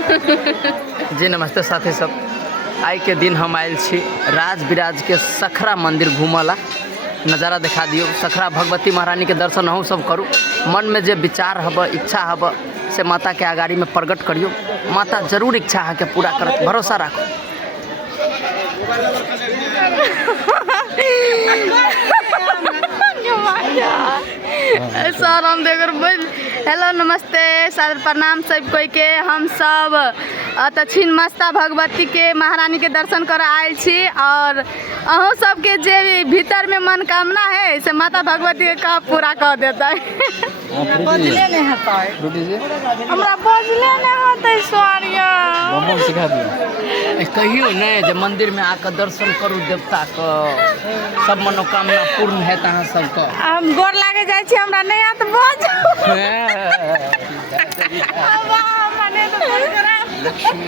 जी नमस्ते साथी सब। आई के दिन हम आयल छी राज बिराज के सखरा मंदिर घूमला। नज़ारा दिखा दियो। सखरा भगवती महारानी के दर्शन अहूँ सब करूँ। मन में जो विचार हब इच्छा हब से माता के आगाड़ी में प्रकट करियो। माता जरूर इच्छा है के पूरा करत, भरोसा रखो। सर हम देकर बोल हेलो नमस्ते सर प्रणाम सब कोई के। हम सब छिन्न मस्ता भगवती के महारानी के दर्शन कर आए छी और अहूँ सबके जे भीतर में मनोकामना है से माता भगवती का पूरा कर देता है। बजले नहीं होता है हमरा बजले नहीं होता है स्वारिया सिखा दियो। कहियो नहीं जे मंदिर में आकर दर्शन करू देवता को सब मनोकामना पूर्ण है तहाँ सबको। हम गोर लागे जाय छी हमरा नहीं आत बज मने तो लक्ष्मी